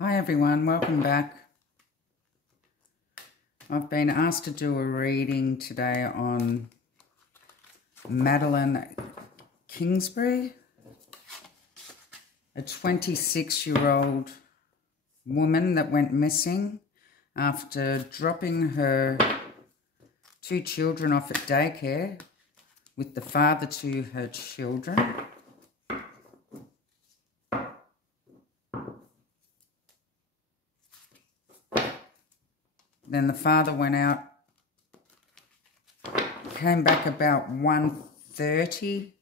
Hi everyone, welcome back. I've been asked to do a reading today on Madeline Kingsbury, a 26-year-old woman that went missing after dropping her two children off at daycare with the father to her children. Then the father went out, came back about 1:30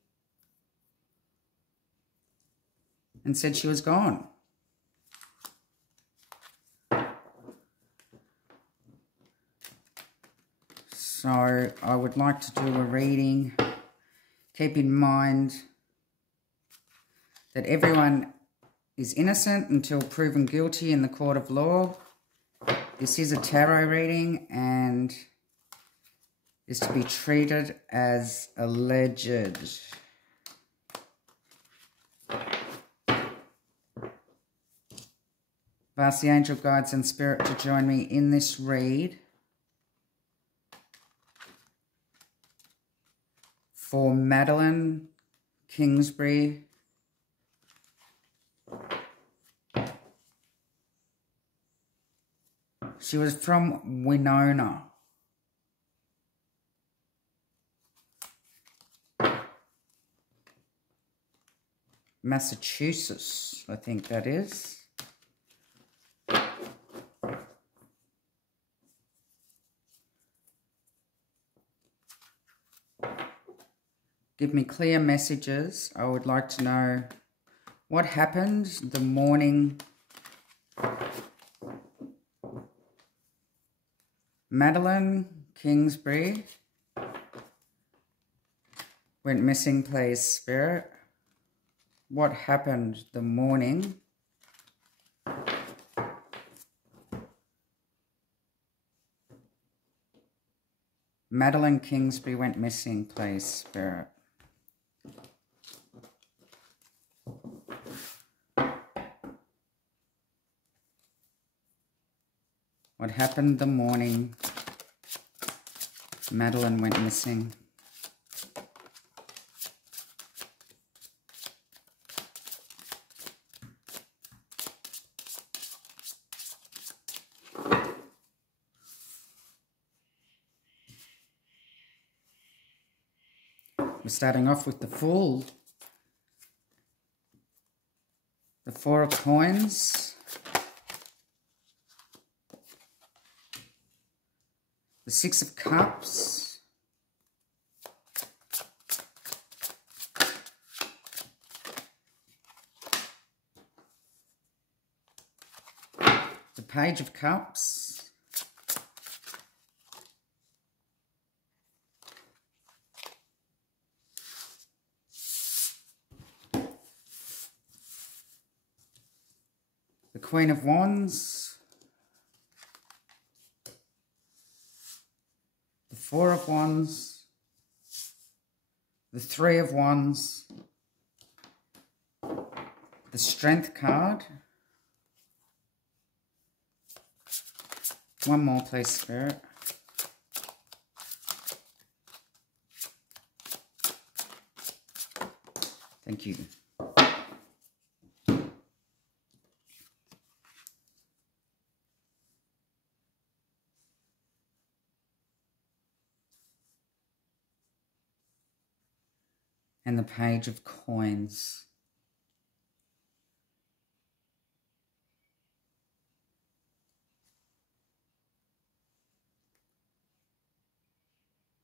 and said she was gone. So I would like to do a reading. Keep in mind that everyone is innocent until proven guilty in the court of law. This is a tarot reading and is to be treated as alleged. I've asked the angel guides and spirit to join me in this read for Madeline Kingsbury. She was from Winona, Massachusetts, I think that is. Give me clear messages. I would like to know what happened the morning Madeline Kingsbury went missing, please, Spirit. What happened the morning Madeline Kingsbury went missing, please, Spirit. What happened the morning Madeline went missing? We're starting off with the Fool, the Four of Coins, the Six of Cups, the Page of Cups, the Queen of Wands, the Four of Wands, the Three of Wands, the Strength card. One more, please, Spirit. Thank you. And the Page of Coins.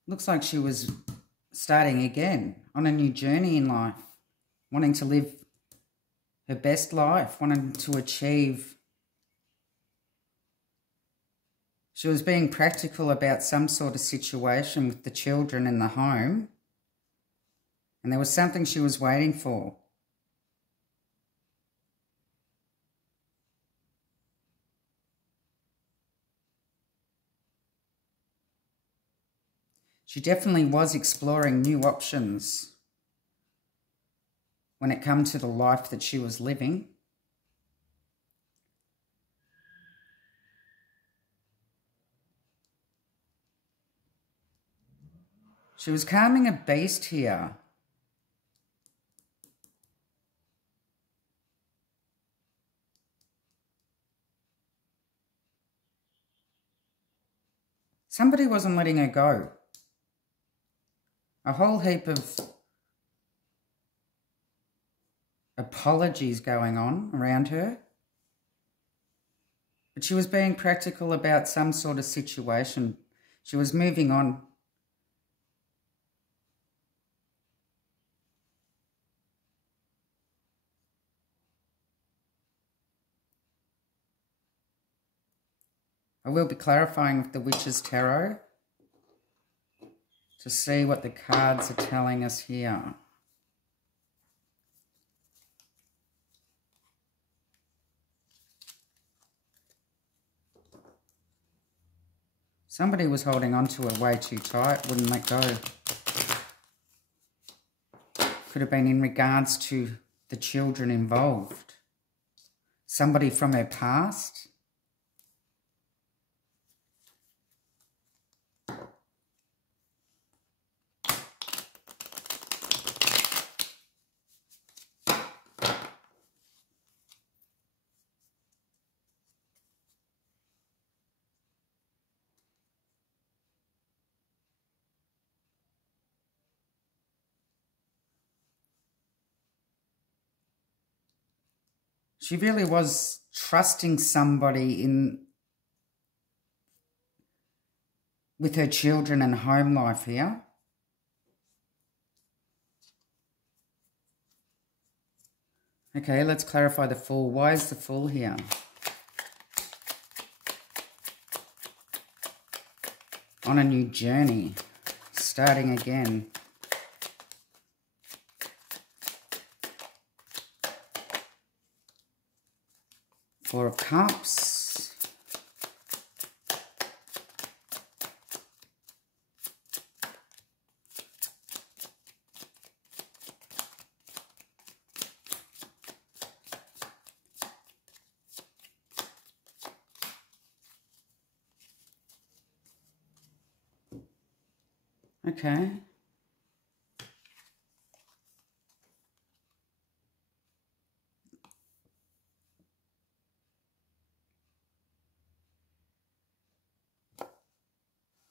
Looks like she was starting again on a new journey in life, wanting to live her best life, wanting to achieve. She was being practical about some sort of situation with the children in the home. And there was something she was waiting for. She definitely was exploring new options when it came to the life that she was living. She was calming a beast here. Somebody wasn't letting her go. A whole heap of apologies going on around her. But she was being practical about some sort of situation. She was moving on. I will be clarifying with the Witch's Tarot to see what the cards are telling us here. Somebody was holding on to her way too tight, wouldn't let go. Could have been in regards to the children involved. Somebody from her past. She really was trusting somebody with her children and home life here. Okay, let's clarify the Fool. Why is the Fool here? On a new journey, starting again. Four of Cups. Okay.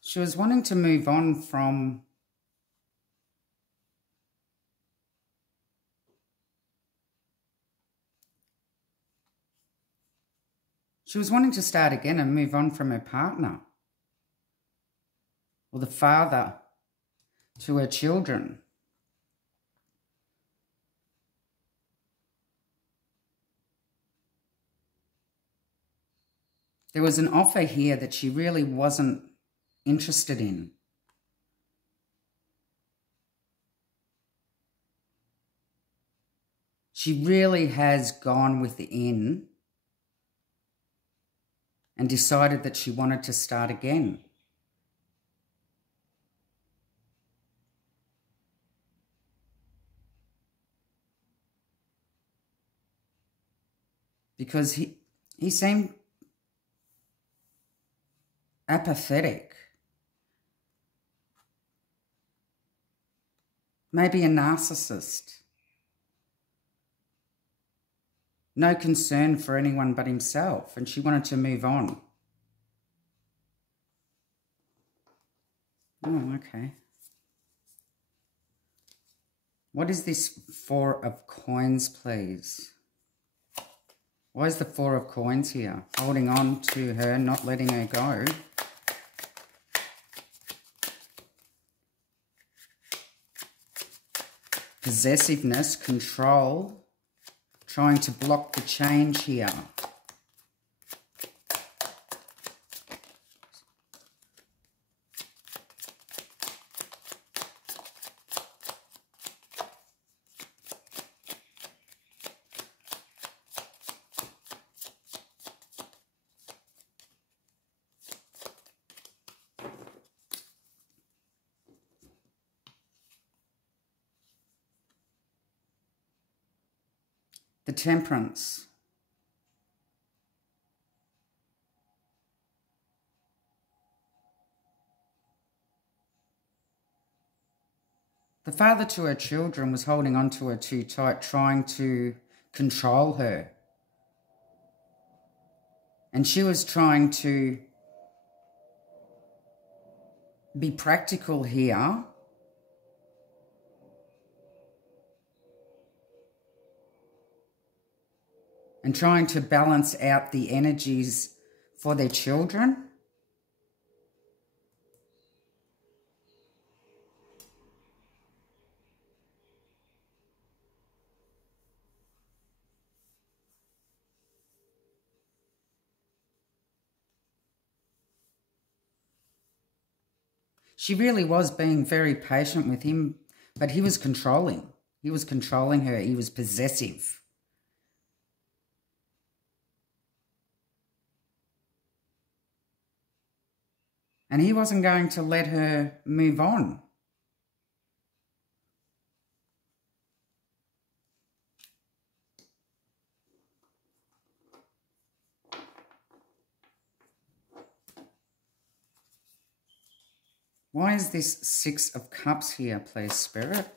She was wanting to move on from she was wanting to start again and move on from her partner or the father to her children. There was an offer here that she really wasn't interested in. She really has gone within and decided that she wanted to start again. Because he seemed apathetic. Maybe a narcissist. No concern for anyone but himself, and she wanted to move on. Oh, okay. What is this Four of Coins, please? Why is the Four of Coins here? Holding on to her, not letting her go. Possessiveness, control, trying to block the change here. The Temperance. The father to her children was holding on to her too tight, trying to control her. And she was trying to be practical here and trying to balance out the energies for their children. She really was being very patient with him, but he was controlling. He was controlling her. He was possessive. And he wasn't going to let her move on. Why is this 6 of Cups here, please, Spirit?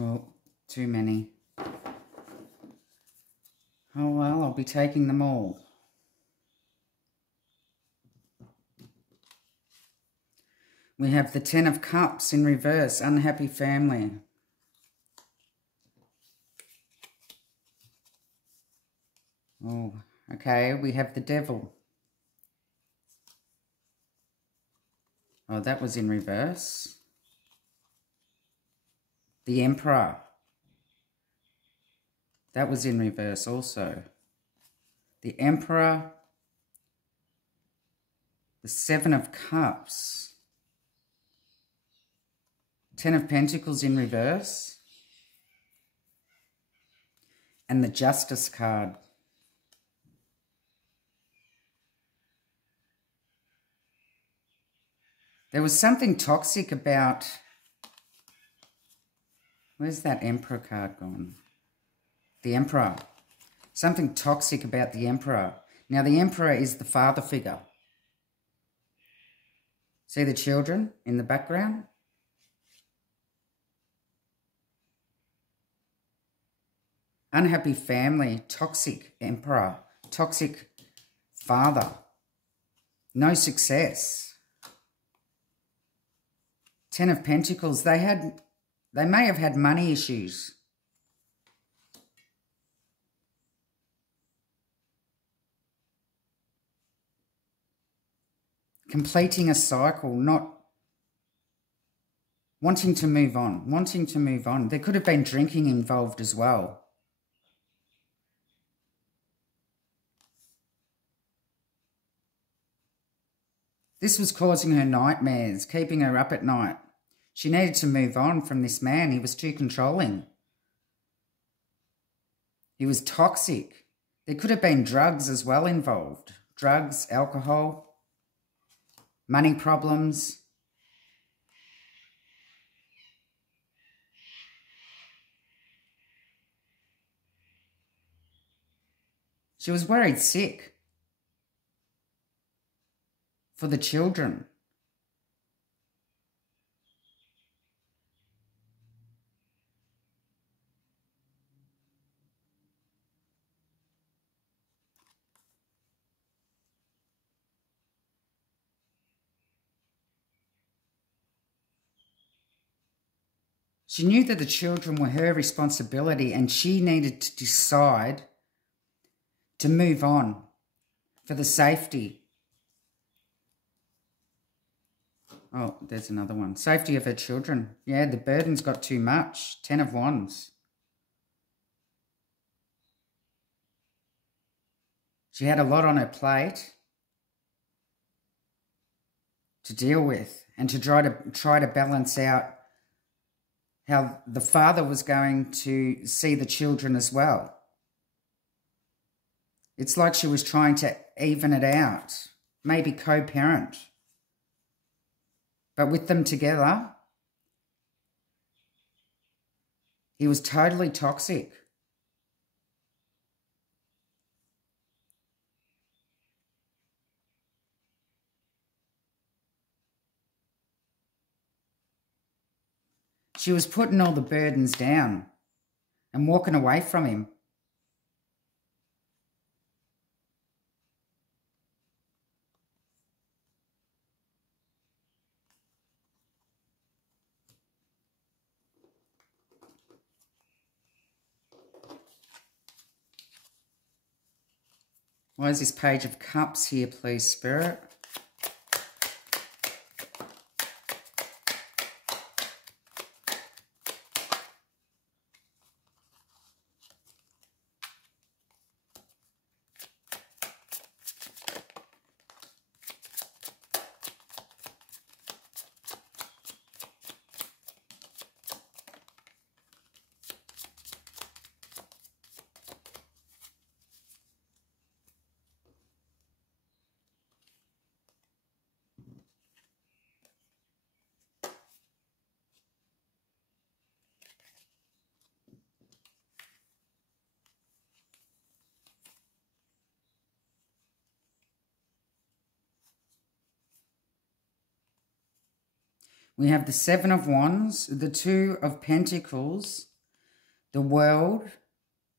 Oh, too many. Oh, well, I'll be taking them all. We have the 10 of Cups in reverse, unhappy family. Oh, okay, we have the Devil. Oh, that was in reverse. The Emperor. That was in reverse also. The Emperor. The 7 of Cups. 10 of Pentacles in reverse. And the Justice card. There was something toxic about... Where's that Emperor card gone? The Emperor. Something toxic about the Emperor. Now, the Emperor is the father figure. See the children in the background? Unhappy family, toxic Emperor, toxic father. No success. 10 of Pentacles, they may have had money issues. Completing a cycle, not wanting to move on, wanting to move on. There could have been drinking involved as well. This was causing her nightmares, keeping her up at night. She needed to move on from this man. He was too controlling. He was toxic. There could have been drugs as well involved. Drugs, alcohol, money problems. She was worried sick for the children. She knew that the children were her responsibility and she needed to decide to move on for the safety. Oh, there's another one. Safety of her children. Yeah, the burden's got too much. 10 of Wands. She had a lot on her plate to deal with and to try to balance out how the father was going to see the children as well. It's like she was trying to even it out, maybe co-parent. But with them together, he was totally toxic. She was putting all the burdens down and walking away from him. Why is this Page of Cups here, please, Spirit? We have the Seven of Wands, the Two of Pentacles, the World,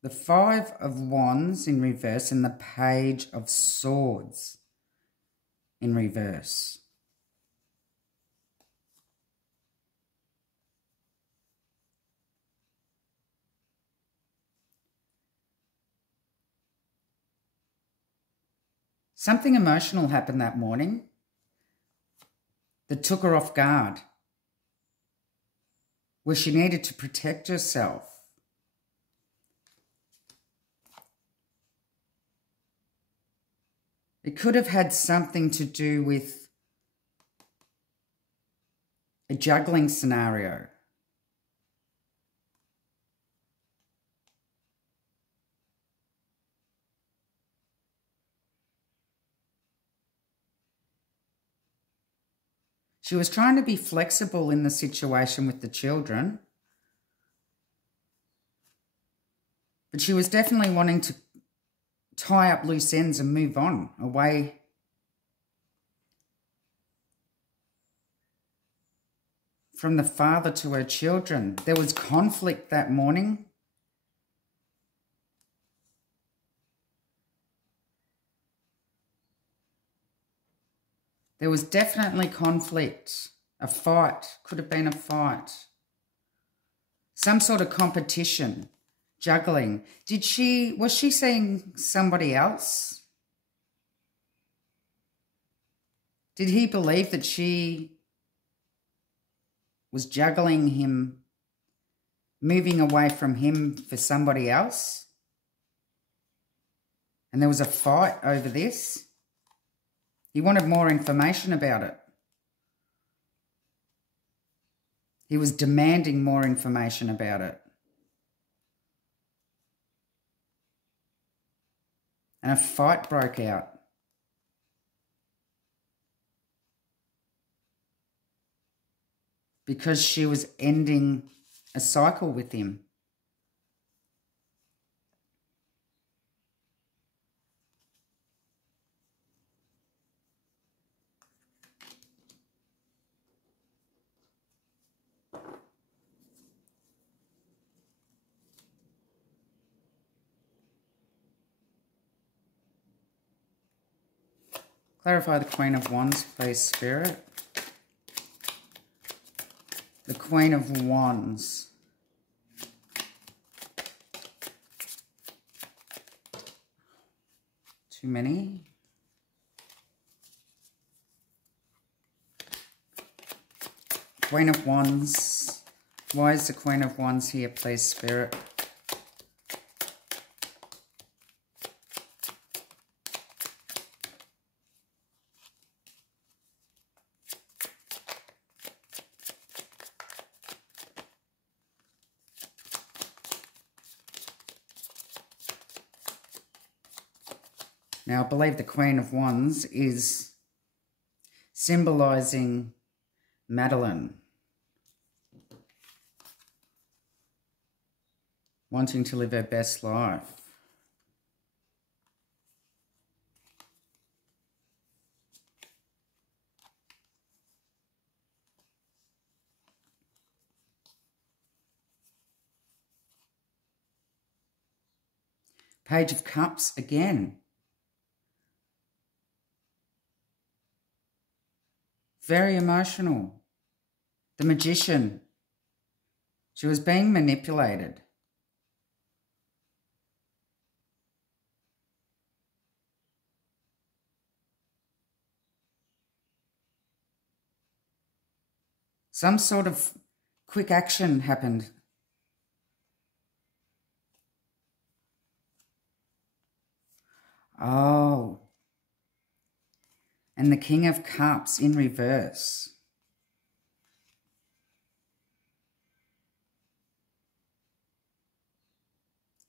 the Five of Wands in reverse, and the Page of Swords in reverse. Something emotional happened that morning that took her off guard, where she needed to protect herself. It could have had something to do with a juggling scenario. She was trying to be flexible in the situation with the children, but she was definitely wanting to tie up loose ends and move on away from the father to her children. There was conflict that morning. There was definitely conflict, a fight, could have been a fight. Some sort of competition, juggling. Was she seeing somebody else? Did he believe that she was juggling him, moving away from him for somebody else? And there was a fight over this? He wanted more information about it. He was demanding more information about it. And a fight broke out. Because she was ending a cycle with him. Clarify the Queen of Wands, please, Spirit. The Queen of Wands. Too many. Queen of Wands. Why is the Queen of Wands here, please, Spirit? Now, I believe the Queen of Wands is symbolising Madeline, wanting to live her best life. Page of Cups again. Very emotional. The Magician. She was being manipulated. Some sort of quick action happened. Oh. And the King of Cups in reverse.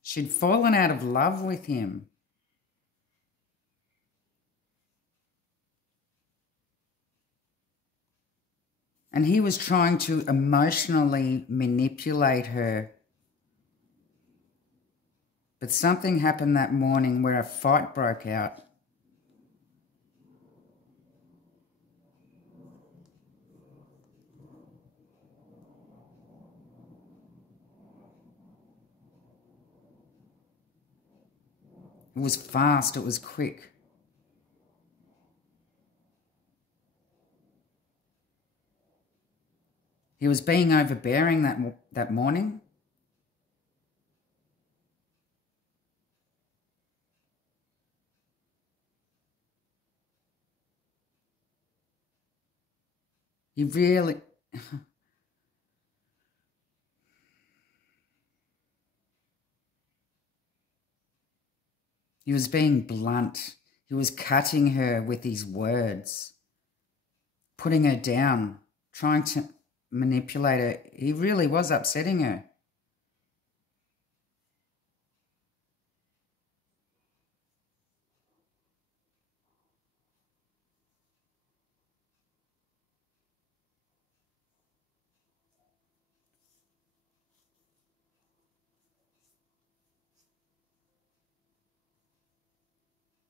She'd fallen out of love with him. And he was trying to emotionally manipulate her. But something happened that morning where a fight broke out. It was fast, it was quick. He was being overbearing that morning. He really... He was being blunt. He was cutting her with his words, putting her down, trying to manipulate her. He really was upsetting her.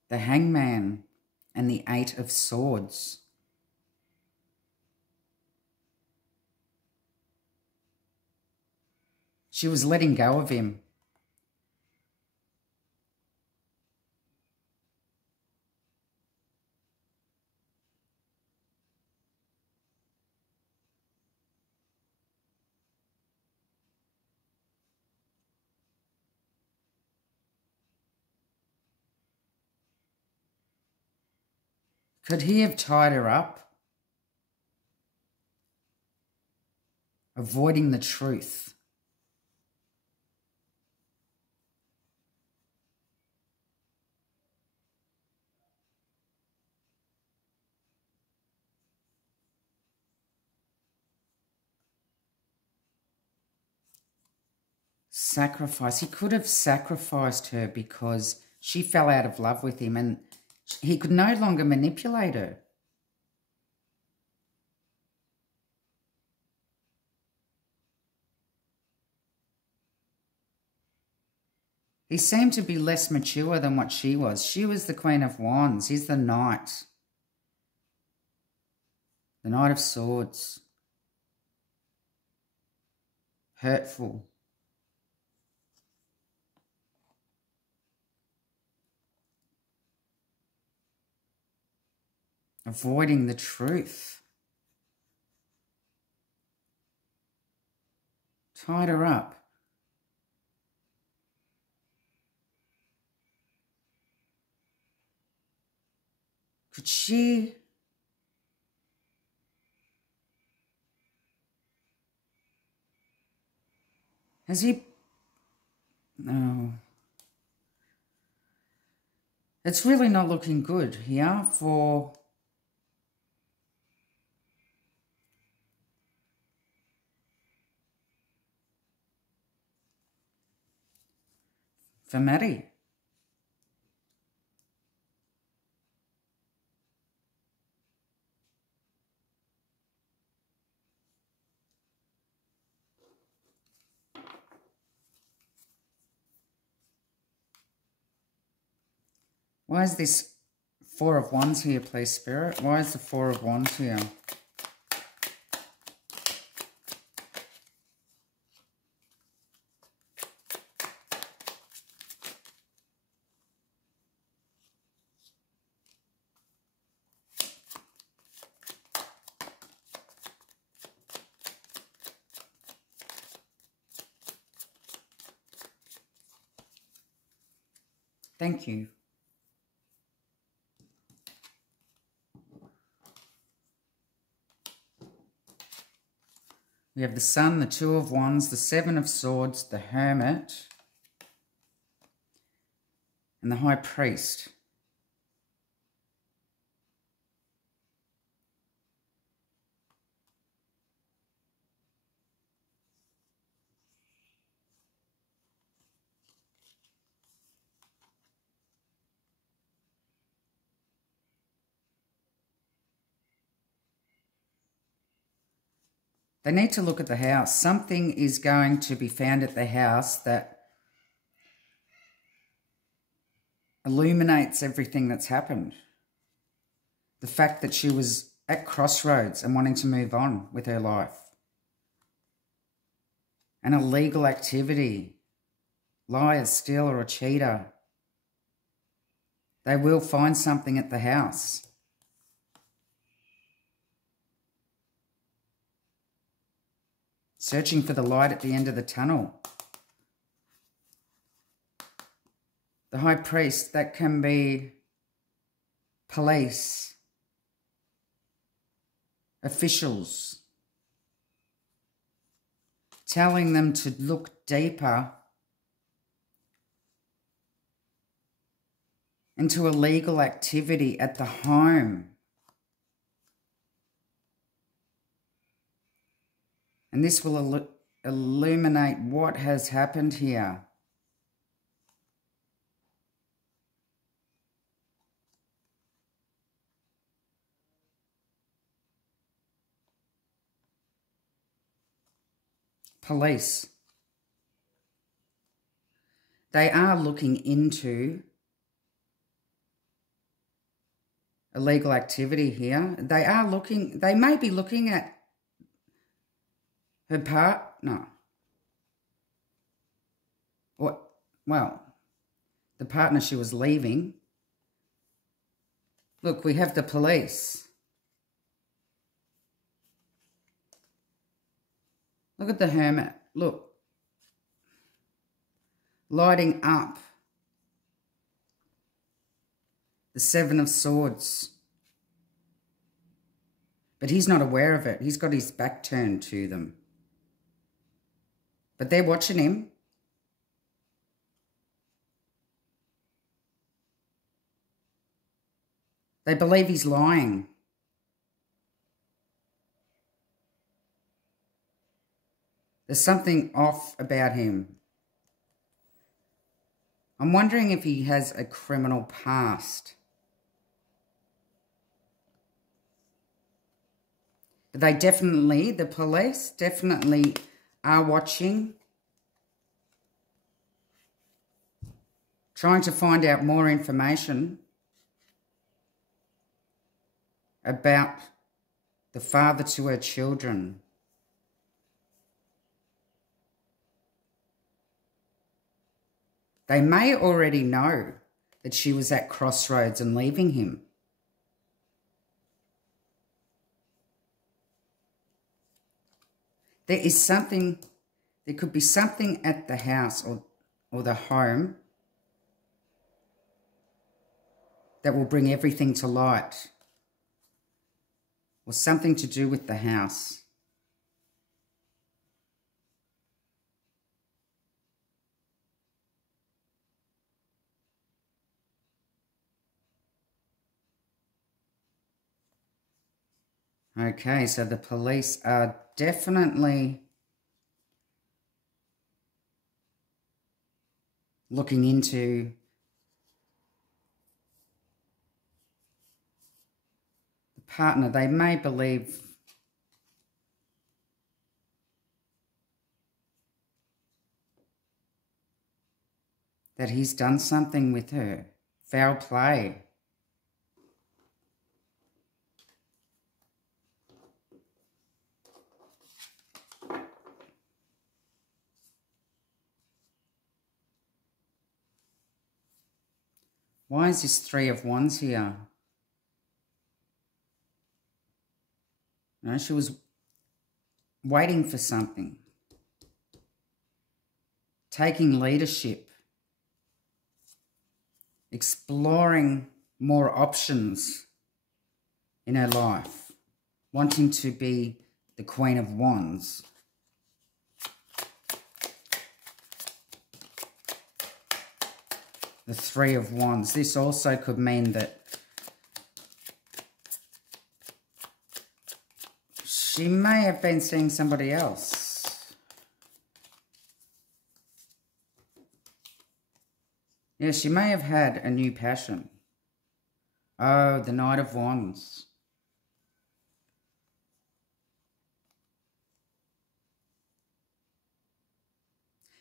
The Hangman and the Eight of Swords. She was letting go of him. Could he have tied her up? Avoiding the truth. Sacrifice. He could have sacrificed her because she fell out of love with him and he could no longer manipulate her. He seemed to be less mature than what she was. She was the Queen of Wands. He's the Knight. The Knight of Swords. Hurtful. Avoiding the truth. Tied her up. Could she... Has he... No. It's really not looking good here for Maddie. Why is this Four of Wands here, please, Spirit? Why is the Four of Wands here? Thank you. We have the Sun, the Two of Wands, the Seven of Swords, the Hermit, and the High Priest. They need to look at the house. Something is going to be found at the house that illuminates everything that's happened. The fact that she was at crossroads and wanting to move on with her life. An illegal activity. Liar, stealer, or cheater. They will find something at the house. Searching for the light at the end of the tunnel. The High Priest, that can be police, officials, telling them to look deeper into illegal activity at the home. And this will illuminate what has happened here. Police. They are looking into illegal activity here. They may be looking at her partner. Well, the partner she was leaving. Look, we have the police. Look at the Hermit. Look. Lighting up. The Seven of Swords. But he's not aware of it. He's got his back turned to them. But they're watching him. They believe he's lying. There's something off about him. I'm wondering if he has a criminal past. But they definitely, the police definitely are watching, trying to find out more information about the father to her children. They may already know that she was at crossroads and leaving him. There could be something at the house or the home that will bring everything to light, or something to do with the house. Okay, so the police are definitely looking into the partner. They may believe that he's done something with her Foul play. Why is this Three of Wands here? No, she was waiting for something. Taking leadership. Exploring more options in her life. Wanting to be the Queen of Wands. The Three of Wands. This also could mean that she may have been seeing somebody else. Yeah, she may have had a new passion. Oh, the Knight of Wands.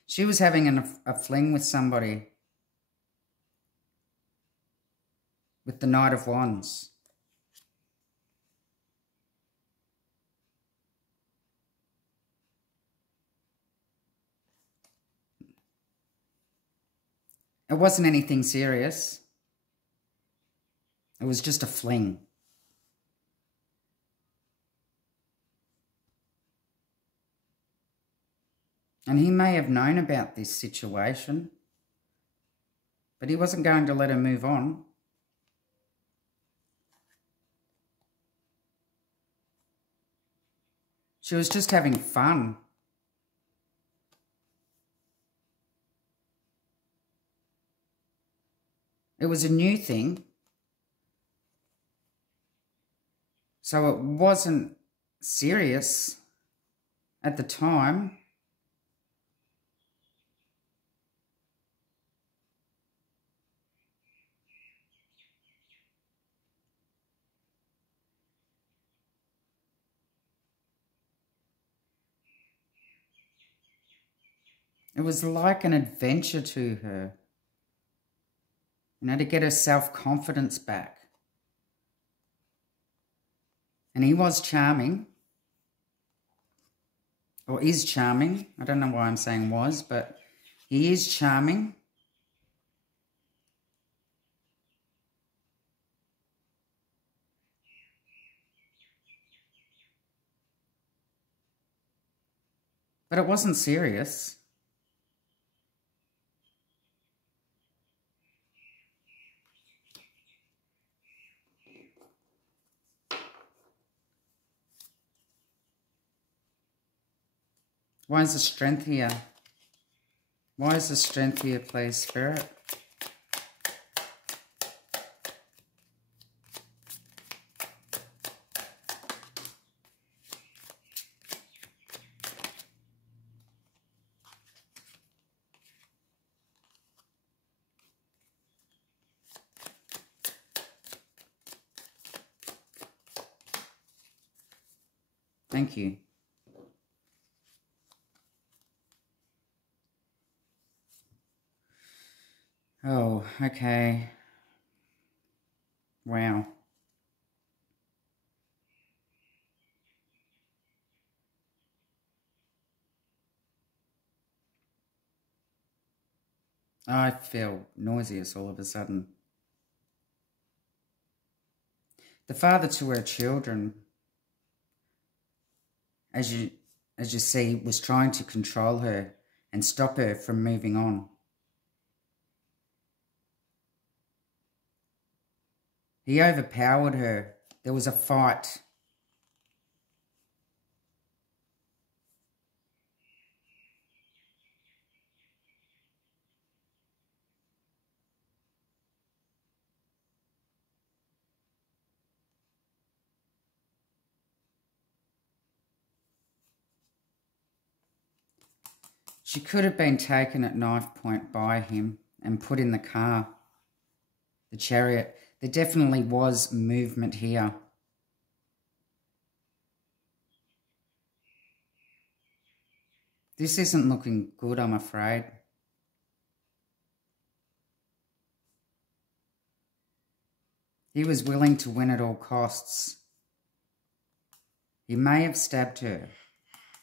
She was having a fling with somebody. With the Knight of Wands. It wasn't anything serious. It was just a fling. And he may have known about this situation, but he wasn't going to let her move on. She was just having fun. It was a new thing. So it wasn't serious at the time. It was like an adventure to her, you know, to get her self-confidence back. And he was charming, or is charming. I don't know why I'm saying was, but he is charming. But it wasn't serious. Why is the Strength here? Why is the Strength here, please, Spirit? Thank you. Oh, okay. Wow. I feel nauseous all of a sudden. The father to her children, as you see, was trying to control her and stop her from moving on. He overpowered her. There was a fight. She could have been taken at knife point by him and put in the car, the chariot. There definitely was movement here. This isn't looking good, I'm afraid. He was willing to win at all costs. He may have stabbed her.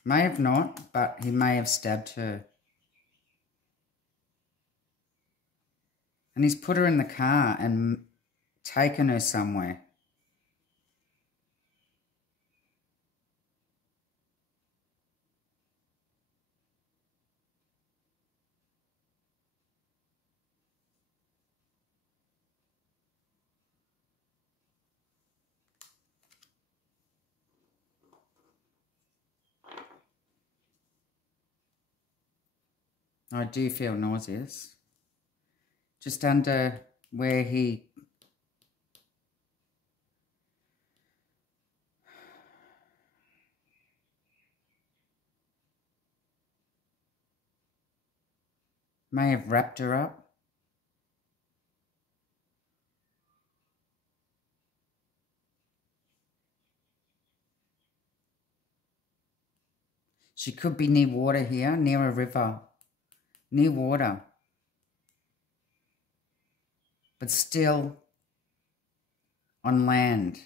May have not, but he may have stabbed her. And he's put her in the car and taken her somewhere. I do feel nauseous. Just under where he may have wrapped her up. She could be near water here, near a river, near water. But still on land.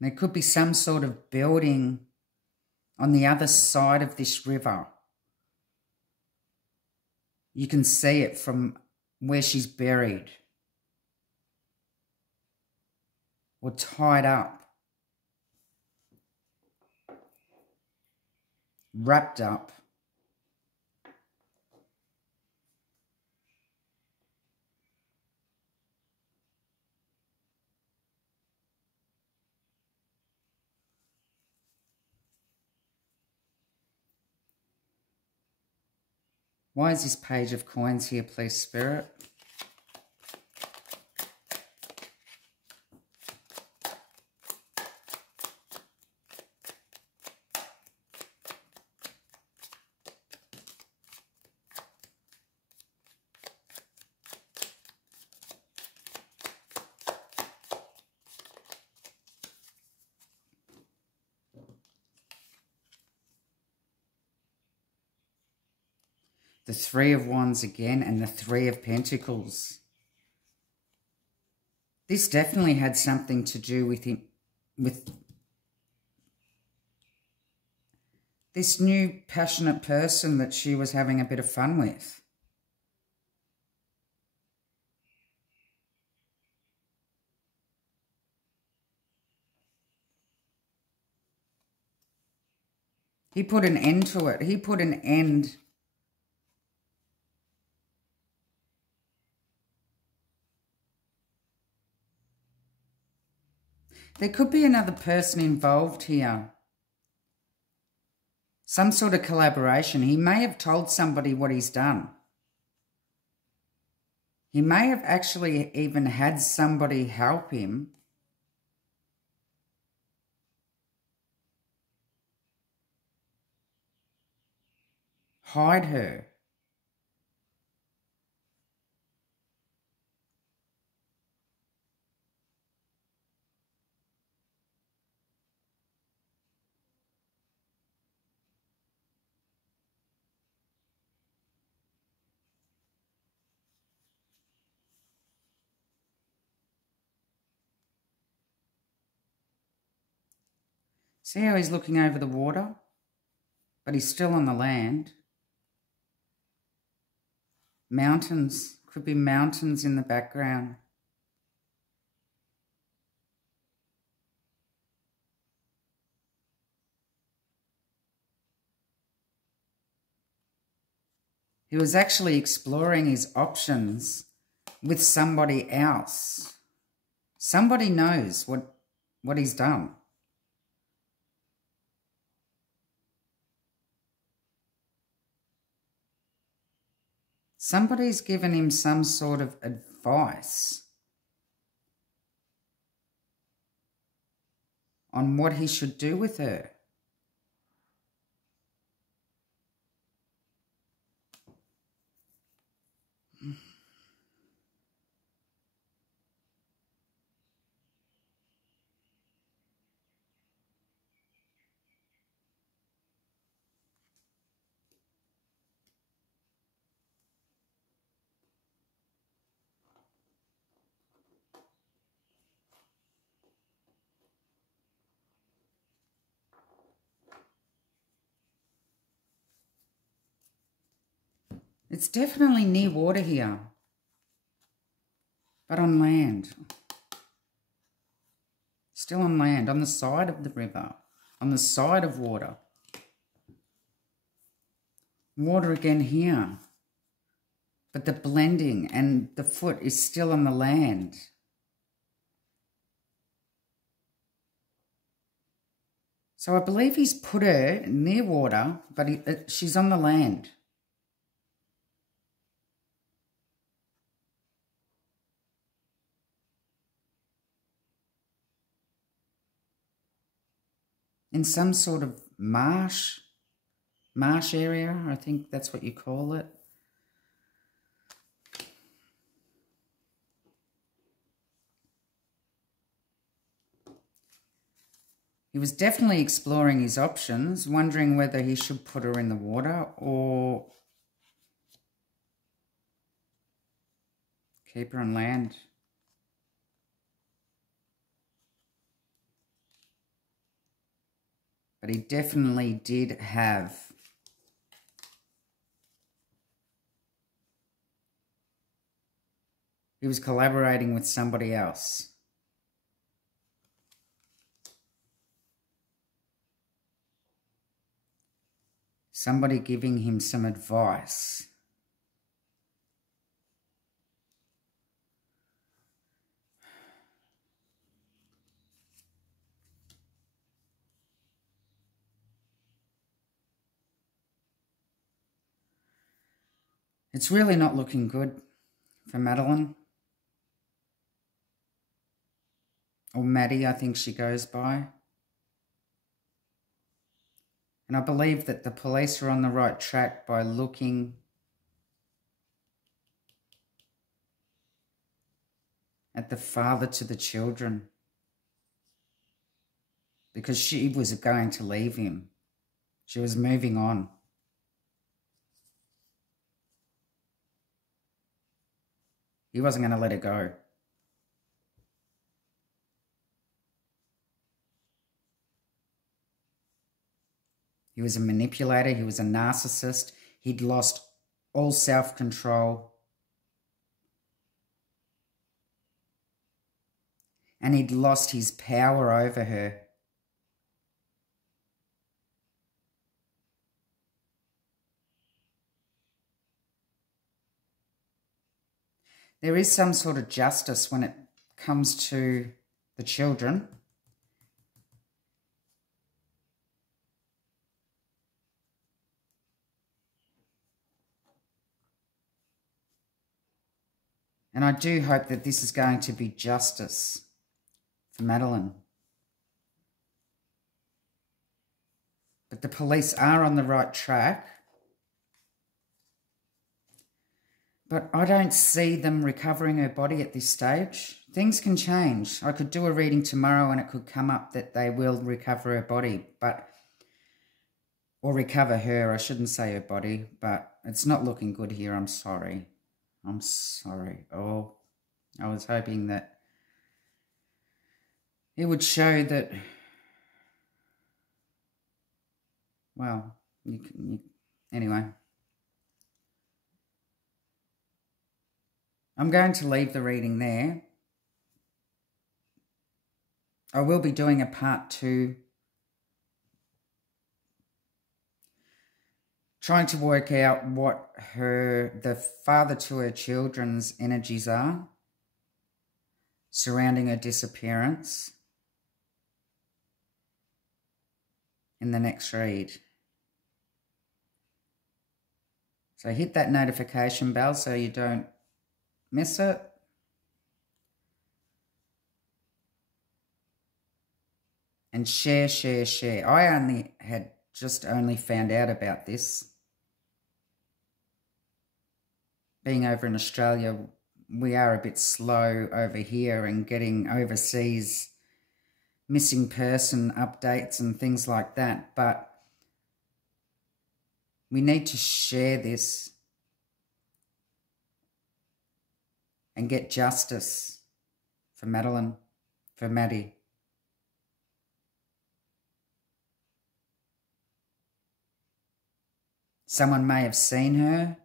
There could be some sort of building on the other side of this river. You can see it from where she's buried or tied up, wrapped up. Why is this page of coins here, please, Spirit? The Three of Wands again and the Three of Pentacles. This definitely had something to do with him, with this new passionate person that she was having a bit of fun with. He put an end to it. He put an end. There could be another person involved here. Some sort of collaboration. He may have told somebody what he's done. He may have actually even had somebody help him. Hide her. See how he's looking over the water? But he's still on the land. Mountains. Could be mountains in the background. He was actually exploring his options with somebody else. Somebody knows what he's done. Somebody's given him some sort of advice on what he should do with her. It's definitely near water here, but on land. Still on land, on the side of the river, on the side of water. Water again here. But the blending and the foot is still on the land. So I believe he's put her near water, but she's on the land. In some sort of marsh area, I think that's what you call it. He was definitely exploring his options, wondering whether he should put her in the water or keep her on land. But he definitely did have he was collaborating with somebody else. Somebody giving him some advice. It's really not looking good for Madeline. Or Maddie, I think she goes by. And I believe that the police are on the right track by looking at the father to the children. Because she was going to leave him. She was moving on. He wasn't going to let her go. He was a manipulator. He was a narcissist. He'd lost all self-control. And he'd lost his power over her. There is some sort of justice when it comes to the children. And I do hope that this is going to be justice for Madeline. But the police are on the right track. But I don't see them recovering her body at this stage. Things can change. I could do a reading tomorrow and it could come up that they will recover her body, or recover her. I shouldn't say her body, but it's not looking good here. I'm sorry. I'm sorry. Oh, I was hoping that it would show that, well, anyway. I'm going to leave the reading there. I will be doing a part 2. Trying to work out what the father to her children's energies are surrounding her disappearance in the next read. So hit that notification bell so you don't miss it. And share. I had just only found out about this. Being over in Australia, we are a bit slow over here and getting overseas missing person updates and things like that. But we need to share this and get justice for Madeline, for Maddie. Someone may have seen her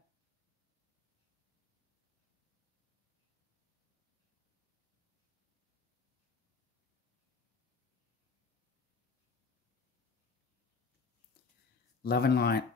Love and light.